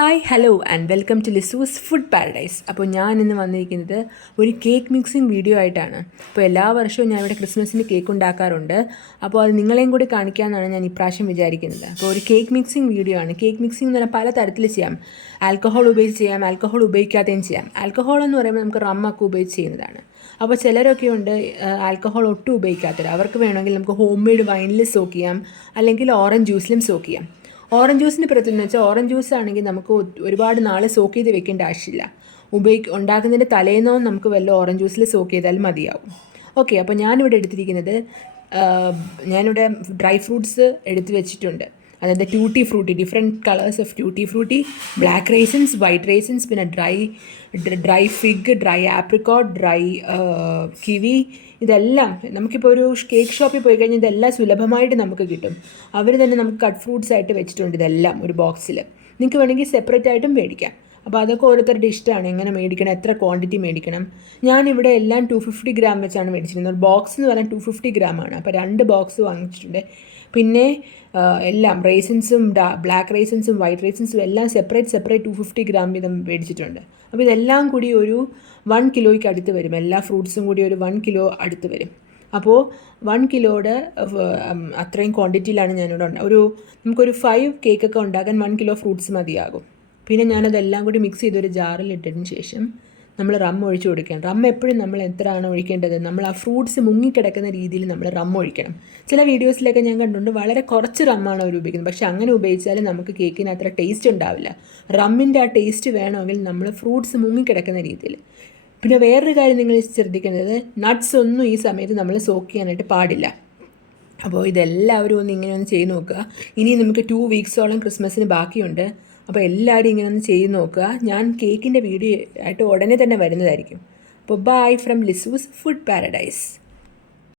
Hi hello and welcome to Lizu's food paradise. അപ്പോൾ ഞാൻ ഇന്ന് വന്നിരിക്കുന്നത് ഒരു കേക്ക് മിക്സിംഗ് വീഡിയോ ആയിട്ടാണ്. അപ്പോൾ എല്ലാ വർഷവും ഞാൻ ഇവിടെ ക്രിസ്മസിന് കേക്ക് ഉണ്ടാക്കാറുണ്ട്. അപ്പോൾ അത് നിങ്ങളെയും കൂടി കാണിക്കാമെന്നാണ് ഞാൻ ഇപ്രാവശ്യം വിചാരിക്കുന്നത്. അപ്പോൾ ഒരു കേക്ക് മിക്സിംഗ് വീഡിയോ ആണ്. കേക്ക് മിക്സിംഗ് എന്ന് പറഞ്ഞാൽ പല തരത്തിൽ ചെയ്യാം. ആൽക്കഹോൾ ഉപയോഗിച്ച് ചെയ്യാം, ആൽക്കഹോൾ ഉപയോഗിക്കാതെയും ചെയ്യാം. ആൽക്കഹോൾ എന്ന് പറയുമ്പോൾ നമുക്ക് റമ്മൊക്കെ ഉപയോഗിച്ച് ചെയ്യുന്നതാണ്. അപ്പോൾ ചിലരൊക്കെ ഉണ്ട് ആൽക്കഹോൾ ഒട്ടും ഉപയോഗിക്കാത്തവർ. അവർക്ക് വേണമെങ്കിൽ നമുക്ക് ഹോം മെയ്ഡ് വൈനിൽ സോക്ക് ചെയ്യാം, അല്ലെങ്കിൽ ഓറഞ്ച് ജ്യൂസിലും സോക്ക് ചെയ്യാം. ഓറഞ്ച് ജ്യൂസിന് പ്രത്യേകത വെച്ചാൽ ഓറഞ്ച് ജ്യൂസ് ആണെങ്കിൽ നമുക്ക് ഒരുപാട് നാൾ സോക്ക് ചെയ്ത് വെക്കേണ്ട ആവശ്യമില്ല. ഉണ്ടാക്കുന്നതിൻ്റെ തലേന്നോ നമുക്ക് വല്ല ഓറഞ്ച് ജ്യൂസിൽ സോക്ക് ചെയ്താലും മതിയാവും. ഓക്കെ, അപ്പോൾ ഞാനിവിടെ എടുത്തിരിക്കുന്നത് ഞാനിവിടെ ഡ്രൈ ഫ്രൂട്ട്സ് എടുത്ത് വെച്ചിട്ടുണ്ട്. അതായത് tutti frutti, different colours of tutti frutti, black raisins, white raisins, പിന്നെ dry fig, dry apricot, dry kiwi. ഇതെല്ലാം നമുക്കിപ്പോൾ ഒരു കേക്ക് ഷോപ്പിൽ പോയി കഴിഞ്ഞാൽ ഇതെല്ലാം സുലഭമായിട്ട് നമുക്ക് കിട്ടും. അവർ തന്നെ നമുക്ക് കട്ട് ഫ്രൂട്ട്സ് ആയിട്ട് വെച്ചിട്ടുണ്ട് ഇതെല്ലാം ഒരു ബോക്സിൽ. നിങ്ങൾക്ക് വേണമെങ്കിൽ സെപ്പറേറ്റ് ആയിട്ടും മേടിക്കാം. അപ്പോൾ അതൊക്കെ ഓരോരുത്തരുടെ ഇഷ്ടമാണ്, എങ്ങനെ മേടിക്കണം, എത്ര ക്വാണ്ടിറ്റി മേടിക്കണം. ഞാനിവിടെ എല്ലാം 250 ഗ്രാം വെച്ചാണ് മേടിച്ചിരുന്നത്. ഒരു ബോക്സ് എന്ന് പറഞ്ഞാൽ 250 ഗ്രാമാണ്. അപ്പോൾ 2 ബോക്സ് വാങ്ങിച്ചിട്ടുണ്ട്. പിന്നെ എല്ലാം റൈസൻസും ബ്ലാക്ക് റൈസൻസും വൈറ്റ് റൈസൻസും എല്ലാം സെപ്പറേറ്റ് 250 ഗ്രാം വീതം മേടിച്ചിട്ടുണ്ട്. അപ്പോൾ ഇതെല്ലാം കൂടി ഒരു 1 കിലോയ്ക്ക് അടുത്ത് വരും. എല്ലാ ഫ്രൂട്ട്സും കൂടി ഒരു 1 കിലോ അടുത്ത് വരും. അപ്പോൾ 1 കിലോയുടെ അത്രയും ക്വാണ്ടിറ്റിയിലാണ് ഞാനിവിടെ നമുക്കൊരു 5 കേക്കൊക്കെ ഉണ്ടാക്കാൻ 1 കിലോ ഫ്രൂട്ട്സ് മതിയാകും. പിന്നെ ഞാനതെല്ലാം കൂടി മിക്സ് ചെയ്തൊരു ജാറിൽ ഇട്ടതിന് ശേഷം നമ്മൾ റം ഒഴിച്ച് കൊടുക്കണം. റം എപ്പോഴും നമ്മൾ എത്രയാണ് ഒഴിക്കേണ്ടത്, നമ്മൾ ആ ഫ്രൂട്ട്സ് മുങ്ങിക്കിടക്കുന്ന രീതിയിൽ നമ്മൾ റം ഒഴിക്കണം. ചില വീഡിയോസിലൊക്കെ ഞാൻ കണ്ടിട്ടുണ്ട് വളരെ കുറച്ച് റമ്മാണ് അവർ ഉപയോഗിക്കുന്നത്. പക്ഷേ അങ്ങനെ ഉപയോഗിച്ചാൽ നമുക്ക് കേക്കിന് അത്ര ടേസ്റ്റ് ഉണ്ടാവില്ല. റമ്മിൻ്റെ ആ ടേസ്റ്റ് വേണമെങ്കിൽ നമ്മൾ ഫ്രൂട്ട്സ് മുങ്ങിക്കിടക്കുന്ന രീതിയിൽ. പിന്നെ വേറൊരു കാര്യം നിങ്ങൾ ശ്രദ്ധിക്കേണ്ടത്, നട്ട്സ് ഒന്നും ഈ സമയത്ത് നമ്മൾ സോക്ക് ചെയ്യാനായിട്ട് പാടില്ല. അപ്പോൾ ഇതെല്ലാവരും ഇങ്ങനെ ഒന്ന് ചെയ്ത് നോക്കുക. ഇനി നമുക്ക് 2 വീക്സോളം ക്രിസ്മസിന് ബാക്കിയുണ്ട്. അപ്പോൾ എല്ലാവരും ഇങ്ങനെ ഒന്ന് ചെയ്ത് നോക്കുക. ഞാൻ കേക്കിൻ്റെ വീഡിയോ ആയിട്ട് ഉടനെ തന്നെ വരുന്നതായിരിക്കും. അപ്പോൾ ബൈ ഫ്രം ലിസൂസ് ഫുഡ് പാരഡൈസ്.